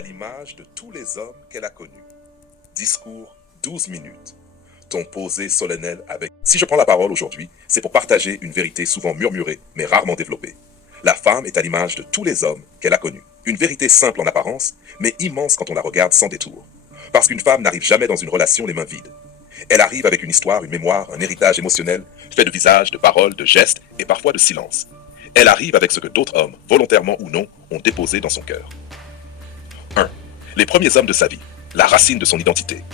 à l'image de tous les hommes qu'elle a connus. Discours 12 minutes. Ton posé solennel avec... Si je prends la parole aujourd'hui, c'est pour partager une vérité souvent murmurée, mais rarement développée. La femme est à l'image de tous les hommes qu'elle a connus. Une vérité simple en apparence, mais immense quand on la regarde sans détour. Parce qu'une femme n'arrive jamais dans une relation les mains vides. Elle arrive avec une histoire, une mémoire, un héritage émotionnel, fait de visages, de paroles, de gestes et parfois de silence. Elle arrive avec ce que d'autres hommes, volontairement ou non, ont déposé dans son cœur. 1. Les premiers hommes de sa vie, la racine de son identité.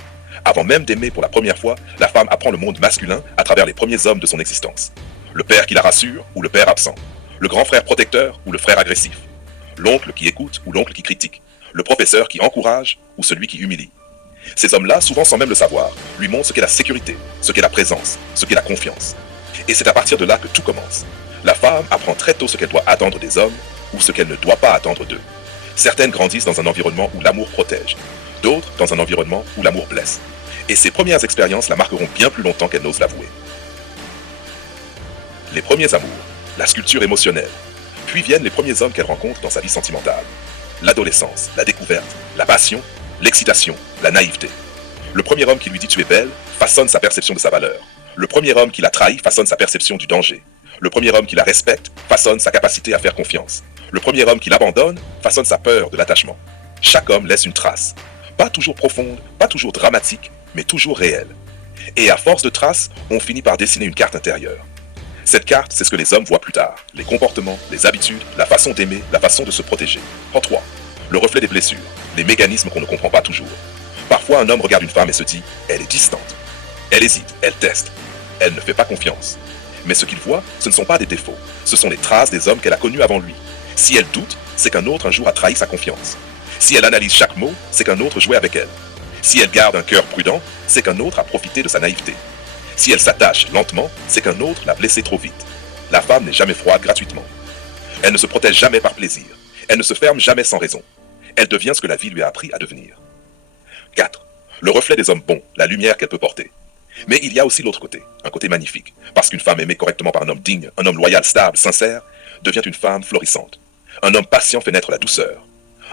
Avant même d'aimer pour la première fois, la femme apprend le monde masculin à travers les premiers hommes de son existence. Le père qui la rassure ou le père absent. Le grand frère protecteur ou le frère agressif. L'oncle qui écoute ou l'oncle qui critique. Le professeur qui encourage ou celui qui humilie. Ces hommes-là, souvent sans même le savoir, lui montrent ce qu'est la sécurité, ce qu'est la présence, ce qu'est la confiance. Et c'est à partir de là que tout commence. La femme apprend très tôt ce qu'elle doit attendre des hommes ou ce qu'elle ne doit pas attendre d'eux. Certaines grandissent dans un environnement où l'amour protège, d'autres dans un environnement où l'amour blesse. Et ces premières expériences la marqueront bien plus longtemps qu'elle n'ose l'avouer. Les premiers amours, la sculpture émotionnelle, puis viennent les premiers hommes qu'elle rencontre dans sa vie sentimentale. L'adolescence, la découverte, la passion, l'excitation, la naïveté. Le premier homme qui lui dit « tu es belle » façonne sa perception de sa valeur. Le premier homme qui la trahit façonne sa perception du danger. Le premier homme qui la respecte façonne sa capacité à faire confiance. Le premier homme qui l'abandonne façonne sa peur de l'attachement. Chaque homme laisse une trace. Pas toujours profonde, pas toujours dramatique, mais toujours réelle. Et à force de traces, on finit par dessiner une carte intérieure. Cette carte, c'est ce que les hommes voient plus tard. Les comportements, les habitudes, la façon d'aimer, la façon de se protéger. En 3. Le reflet des blessures, les mécanismes qu'on ne comprend pas toujours. Parfois, un homme regarde une femme et se dit « elle est distante ». Elle hésite, elle teste. Elle ne fait pas confiance. Mais ce qu'il voit, ce ne sont pas des défauts. Ce sont les traces des hommes qu'elle a connus avant lui. Si elle doute, c'est qu'un autre un jour a trahi sa confiance. Si elle analyse chaque mot, c'est qu'un autre jouait avec elle. Si elle garde un cœur prudent, c'est qu'un autre a profité de sa naïveté. Si elle s'attache lentement, c'est qu'un autre l'a blessée trop vite. La femme n'est jamais froide gratuitement. Elle ne se protège jamais par plaisir. Elle ne se ferme jamais sans raison. Elle devient ce que la vie lui a appris à devenir. 4. Le reflet des hommes bons, la lumière qu'elle peut porter. Mais il y a aussi l'autre côté, un côté magnifique. Parce qu'une femme aimée correctement par un homme digne, un homme loyal, stable, sincère, devient une femme florissante. Un homme patient fait naître la douceur.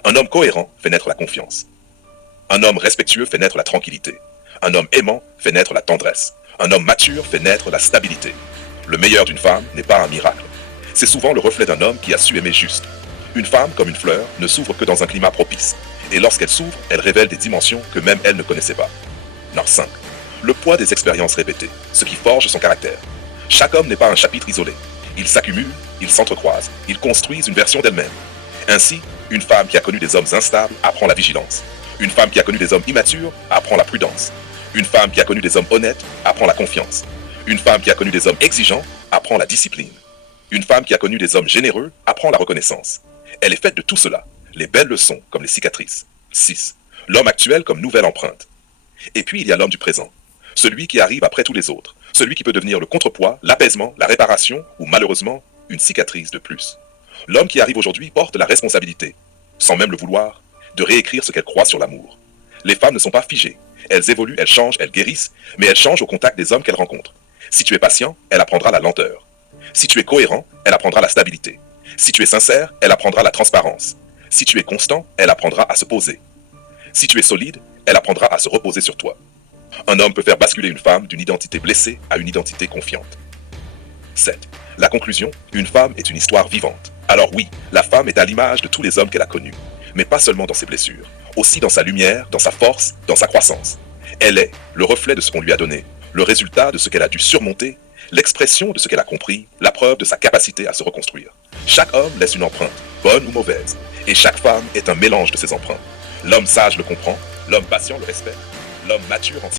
Un homme cohérent fait naître la confiance. Un homme respectueux fait naître la tranquillité. Un homme aimant fait naître la tendresse. Un homme mature fait naître la stabilité. Le meilleur d'une femme n'est pas un miracle. C'est souvent le reflet d'un homme qui a su aimer juste. Une femme, comme une fleur, ne s'ouvre que dans un climat propice. Et lorsqu'elle s'ouvre, elle révèle des dimensions que même elle ne connaissait pas. 5. Le poids des expériences répétées, ce qui forge son caractère. Chaque homme n'est pas un chapitre isolé. Ils s'accumulent, ils s'entrecroisent, ils construisent une version d'elle-même. Ainsi, une femme qui a connu des hommes instables apprend la vigilance. Une femme qui a connu des hommes immatures apprend la prudence. Une femme qui a connu des hommes honnêtes apprend la confiance. Une femme qui a connu des hommes exigeants apprend la discipline. Une femme qui a connu des hommes généreux apprend la reconnaissance. Elle est faite de tout cela, les belles leçons comme les cicatrices. 6. L'homme actuel comme nouvelle empreinte. Et puis il y a l'homme du présent. Celui qui arrive après tous les autres. Celui qui peut devenir le contrepoids, l'apaisement, la réparation ou malheureusement une cicatrice de plus. L'homme qui arrive aujourd'hui porte la responsabilité, sans même le vouloir, de réécrire ce qu'elle croit sur l'amour. Les femmes ne sont pas figées. Elles évoluent, elles changent, elles guérissent, mais elles changent au contact des hommes qu'elles rencontrent. Si tu es patient, elle apprendra la lenteur. Si tu es cohérent, elle apprendra la stabilité. Si tu es sincère, elle apprendra la transparence. Si tu es constant, elle apprendra à se poser. Si tu es solide, elle apprendra à se reposer sur toi. Un homme peut faire basculer une femme d'une identité blessée à une identité confiante. 7. La conclusion, une femme est une histoire vivante. Alors oui, la femme est à l'image de tous les hommes qu'elle a connus, mais pas seulement dans ses blessures, aussi dans sa lumière, dans sa force, dans sa croissance. Elle est le reflet de ce qu'on lui a donné, le résultat de ce qu'elle a dû surmonter, l'expression de ce qu'elle a compris, la preuve de sa capacité à se reconstruire. Chaque homme laisse une empreinte, bonne ou mauvaise, et chaque femme est un mélange de ces empreintes. L'homme sage le comprend, l'homme patient le respecte, l'homme mature en